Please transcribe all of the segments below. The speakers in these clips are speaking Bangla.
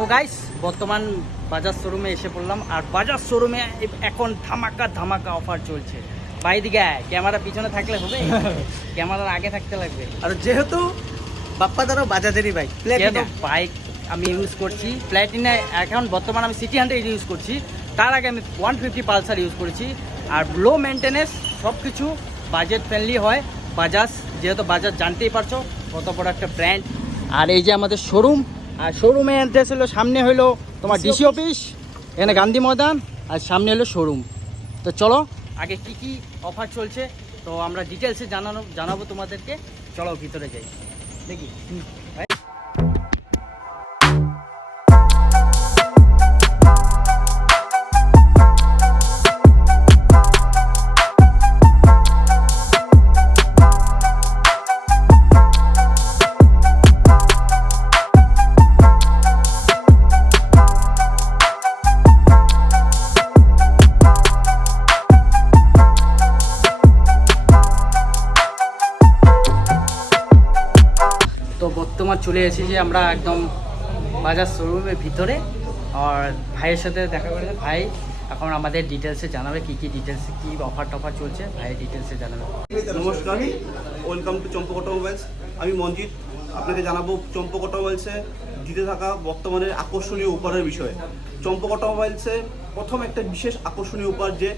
তো গাইস বর্তমান বাজাজ শোরুমে এসে পড়লাম আর বাজাজ শোরুমে এখন ধামাকা ধামাকা অফার চলছে। ভাই দিকে ক্যামেরা পিছনে থাকলে হবে? ক্যামেরার আগে থাকতে লাগবে। আর যেহেতু বাপ্পা দ্বারা বাজাজেরই বাইক যেহেতু বাইক আমি ইউজ করছি প্ল্যাটিনা এখন বর্তমানে আমি সিটি হান্ড্রেড ইউজ করছি তার আগে আমি ওয়ান ফিফটি পালসার ইউজ করেছি আর লো মেনটেনেন্স সব কিছু বাজেট ফ্রেন্ডলি হয়। বাজাজ যেহেতু বাজাজ জানতেই পারছ কত বড় একটা ব্র্যান্ড আর এই যে আমাদের শোরুম আর শোরুমের অ্যাড্রেস হলো সামনে হলো তোমার ডিসি অফিস এখানে গান্ধী ময়দান আর সামনে হলো শোরুম তো চলো আগে কি কি অফার চলছে তো আমরা ডিটেলসে জানানো জানাব তোমাদেরকে। চলো ভিতরে যাই। দেখি। চলে এসেছি আমরা একদম বাজার শোরুমের ভিতরে। আর ভাইয়ের সাথে দেখা করেছে ভাই, এখন আমাদের ডিটেলসে জানাবে কি কি ডিটেলসে কি অফার টফার চলছে। ভাই ডিটেলসে জানাবে। নমস্কার ওয়েলকাম টু চম্পক অটোমোবাইলস আমি মঞ্জিত আপনাকে জানাব চম্পক অটোমোবাইলসে দিতে থাকা বর্তমানে আকর্ষণীয় উপহারের বিষয়ে। চম্পক অটোমোবাইলসে প্রথম একটা বিশেষ আকর্ষণীয় উপহার যে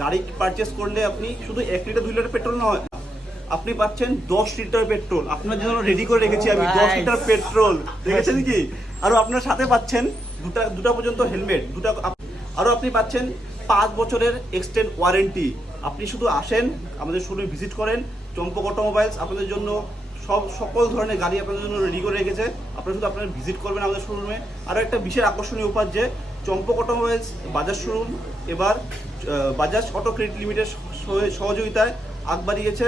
গাড়ি পারচেস করলে আপনি শুধু এক লিটার দুই লিটার পেট্রোল নয় আপনি পাচ্ছেন দশ লিটার পেট্রোল। আপনার জন্য রেডি করে রেখেছি আমি দশ লিটার পেট্রোল। দেখেছেন কি? আরও আপনার সাথে পাচ্ছেন দুটা দুটা পর্যন্ত হেলমেট দুটা আরও আপনি পাচ্ছেন পাঁচ বছরের এক্সটেন্ড ওয়ারেন্টি আপনি শুধু আসেন আমাদের শোরুমে ভিজিট করেন চম্পক অটোমোবাইলস আপনাদের জন্য সব সকল ধরনের গাড়ি আপনাদের জন্য রেডি করে রেখেছে। আপনারা শুধু আপনারা ভিজিট করবেন আমাদের শোরুমে আরও একটা বিশেষ আকর্ষণীয় উপহার যে চম্পক অটোমোবাইলস বাজাজ শোরুম এবার বাজাজ অটো ক্রেডিট লিমিটেড সহযোগিতায় আগ বাড়িয়েছে।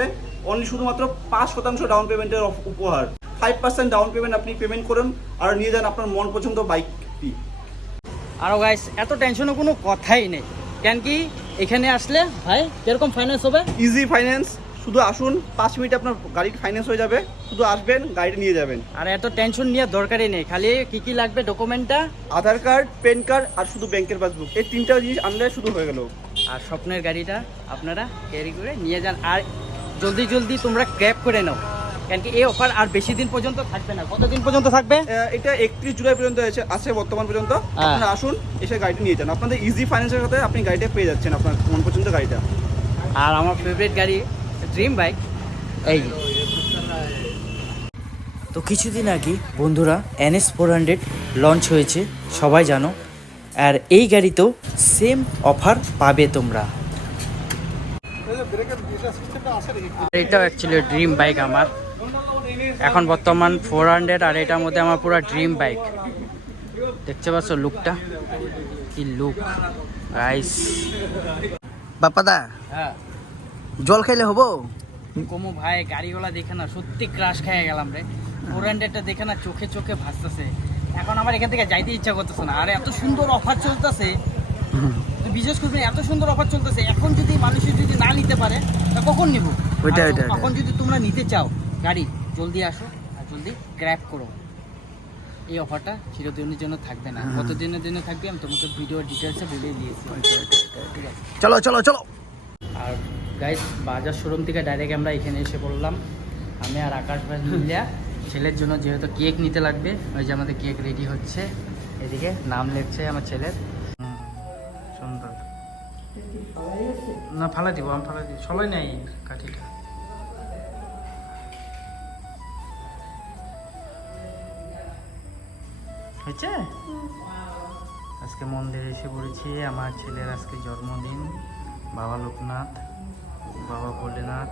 অনলি শুধুমাত্র পাঁচ শতাংশ ডাউন পেমেন্টের উপহার। ফাইভ পার্সেন্ট ডাউন পেমেন্ট আপনি পেমেন্ট করুন আর নিয়ে যান আপনার মন পছন্দ বাইকটি আরও গাইস এত টেনশনের কোনো কথাই নেই। কেন কি এখানে আসলে ভাই কীরকম ফাইন্যান্স হবে? ইজি ফাইন্যান্স শুধু আসুন পাঁচ মিনিটে আপনার গাড়ির ফাইন্যান্স হয়ে যাবে। শুধু আসবেন গাড়িটা নিয়ে যাবেন। আর এত টেনশন নিয়ে দরকারই নেই। খালি কি কি লাগবে ডকুমেন্টটা আধার কার্ড প্যান কার্ড আর শুধু ব্যাংকের পাসবুক এই তিনটা জিনিস আনলে শুধু হয়ে গেল। আর স্বপ্নের গাড়িটা আপনারা ক্যারি করে নিয়ে যান। আর জলদি জলদি তোমরা ক্র্যাপ করে নাও। কেন কি এই অফার আর বেশি দিন পর্যন্ত থাকবে না। কতদিন পর্যন্ত থাকবে? এটা একত্রিশ জুলাই পর্যন্ত আছে আছে বর্তমান পর্যন্ত। হ্যাঁ। আপনারা আসুন এসে গাড়িটা নিয়ে যান। আপনাদের ইজি ফাইন্যান্সের সাথে আপনি গাড়িটা পেয়ে যাচ্ছেন আপনার মন পর্যন্ত গাড়িটা। আর আমার ফেভারিট গাড়ি ড্রিম বাইক এই। তো কিছুদিন আগে বন্ধুরা এনএস ফোর হান্ড্রেড লঞ্চ হয়েছে। সবাই জানো আর এই গাড়িতেও সেম অফার পাবে তোমরা। এটাও অ্যাকচুয়ালি ড্রিম বাইক আমার। এখন বর্তমান ফোর হান্ড্রেড আর এটার মধ্যে আমার পুরো ড্রিম বাইক দেখতে পাচ্ছ লুকটা কি লুক রাইস বাপ্পাদা হ্যাঁ। জল খাইলে হব? কমু ভাই গাড়িগুলা দেখে না সত্যি ক্রাশ খেয়ে গেলাম রে। ফোর হান্ড্রেডটা দেখে না চোখে চোখে ভাসতেছে। এখন আমার এখান থেকে যাইতে ইচ্ছা করতেছে না। আর এত সুন্দর অফার চলতেছে। বিশেষ করবি এত সুন্দর অফার চলতেছে এখন যদি মানুষের যদি না নিতে পারে তা কখন নিব? ওইটা, ওইটা, এখন যদি তোমরা নিতে চাও গাড়ি জলদি আসো আর জলদি গ্র্যাব করো। এই অফারটা চিরদিনের জন্য থাকবে না। কত দিনের জন্য থাকবে আমি তোমাকে ভিডিও ডিটেলসে বলে দিয়েছি। ঠিক আছে চলো চলো চলো। আর গাইস বাজার শোরুম থেকে ডাইরেক্ট আমরা এখানে এসে পড়লাম। আমি আর আকাশ ভাই মিলিয়া ছেলের জন্য যেহেতু কেক নিতে লাগবে, ওই যে আমাদের কেক রেডি হচ্ছে। এদিকে নাম লিখছে আমার ছেলের। সুন্দর। না ফালা দিব, আমি ফালা দিব। সবাই নেই কাঠিটা। হয়েছে? আজকে মন্দিরে এসে পড়েছি। আমার ছেলের আজকে জন্মদিন। বাবা লোকনাথ, বাবা ভোলেনাথ।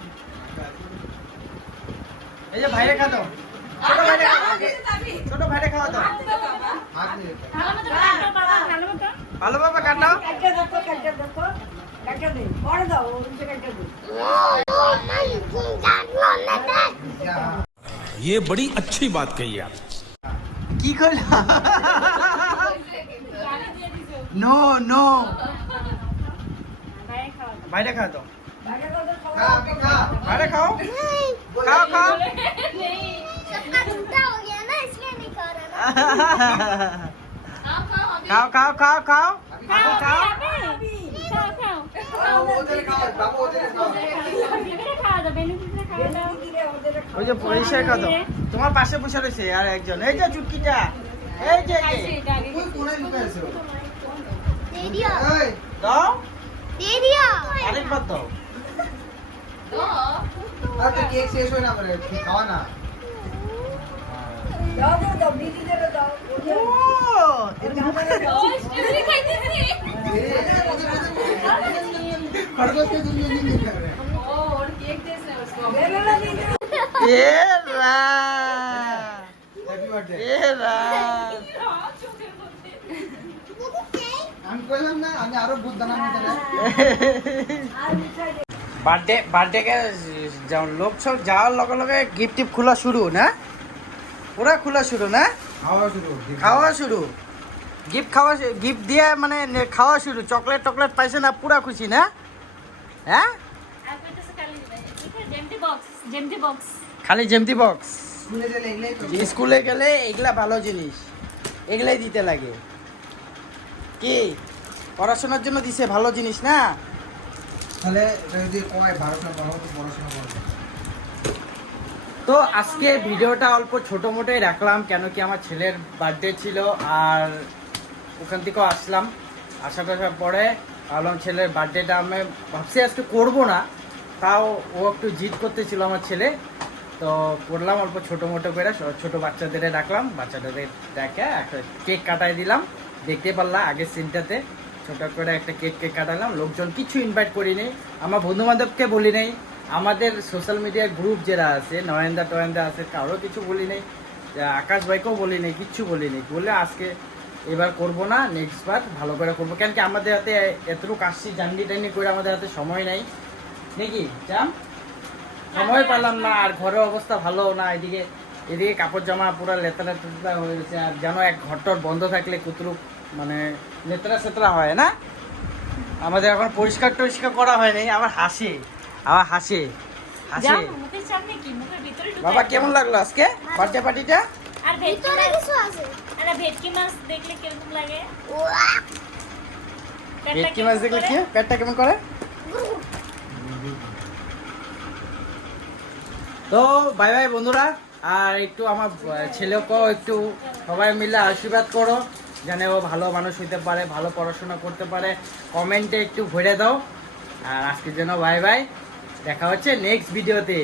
এই যে ভাইরে খাতো ছোট ভাইরে ছোট ভাইরে খাওয়া দাও হাত নিয়ে ভালো বাবা কাটাও ये बड़ी अच्छी बात कही आप কি কইলা নো নো ভাইরে খাওয়া দাও খা আপনি খা ভাইরে খাও খাও খাও सबका झूठा हो गया ना इसलिए नहीं खा रहा ना খাও খাও খাও খাও খাও খাও বাবু ওদের খাও বাবু ওদের খাও ওই যে পরিষ্কার কত তোমার পাশে বসে রয়েছে আর একজন এই যে চুটকিটা এই যে এই যে। তুই কোনে লুকায় আছো दे दिया এই দাও दे दिया আরেকবার দাও અરે તો કેક શેષ હોય ના પડે ખાવા ના আমি কইলাম না আমি আরো বুদ্ধ নাম বার্থডে বার্থডে লোক সব যাওয়ার লগে লগে গিফট টিপ খোলা শুরু না? পুরা খোলা শুরু না? খাওয়া শুরু খাওয়া শুরু। গিফট খাওয়া গিফট দিয়ে মানে খাওয়া শুরু। চকলেট টকলেট পাইছে না পুরা খুশি না? হ্যাঁ? খালি জেমতি বক্স স্কুলে গেলে এগুলা ভালো জিনিস। এগুলাই দিতে লাগে। কি? পড়াশোনার জন্য দিছে ভালো জিনিস না? পড়াশোনা তো আজকে ভিডিওটা অল্প ছোট মোটোই রাখলাম, কেন কি আমার ছেলের বার্থডে ছিল আর ওখান থেকেও আসলাম। আসার আসার পরে ভাবলাম ছেলের বার্থডেটা আমি ভাবছি আজকে করব না, তাও ও একটু জিদ করতেছিল আমার ছেলে। তো করলাম অল্প ছোট মোটো করে ছোট বাচ্চাদের রাখলাম, বাচ্চাদের দেখে একটা কেক কাটাই দিলাম। দেখতে পারলাম আগের সিনটাতে ছোট করে একটা কেক কেক কাটালাম। লোকজন কিছু ইনভাইট করিনি। আমার বন্ধু বান্ধবকে বলি নাই আমাদের সোশ্যাল মিডিয়ার গ্রুপ যারা আছে নয়নদা টয়নদা আছে, কারও কিছু বলি নেই আকাশ ভাইকেও বলি নেই কিচ্ছু বলি নেই বলে আজকে এবার করব না নেক্সট বার ভালো করে করব। কেন কি আমাদের হাতে এতটুকু আসছি, জার্নি টার্নি করে আমাদের হাতে সময় নাই। নাকি? জাম? সময় পেলাম না, আর ঘরের অবস্থা ভালো না। এদিকে এদিকে কাপড় জামা পুরো লেতরা টেতরা হয়ে গেছে। আর যেন এক ঘরটর বন্ধ থাকলে কুতরুক। মানে লেতরা সেতরা হয় না? আমাদের এখন পরিষ্কার টরিষ্কার করা হয়নি আবার হাসে আবার হাসে হাসে। বাবা কেমন লাগল আজকে বার্থডে পার্টিটা? আর ভেটকি ভিতরে মাছ? কিছু আছে। আরে ভেটকি মাছ দেখলে কীরকম লাগে? পেটটা ভেটকি মাছ দেখলে কি? পেটটা কেমন করে? তো বাই বাই বন্ধুরা আর একটু আমার ছেলেকেও একটু সবাই মিলে আশীর্বাদ করো। যেন ও ভালো মানুষ হইতে পারে, ভালো পড়াশোনা করতে পারে কমেন্টে একটু ভরে দাও। আর আজকের জন্য বাই বাই দেখা হচ্ছে নেক্সট ভিডিওতে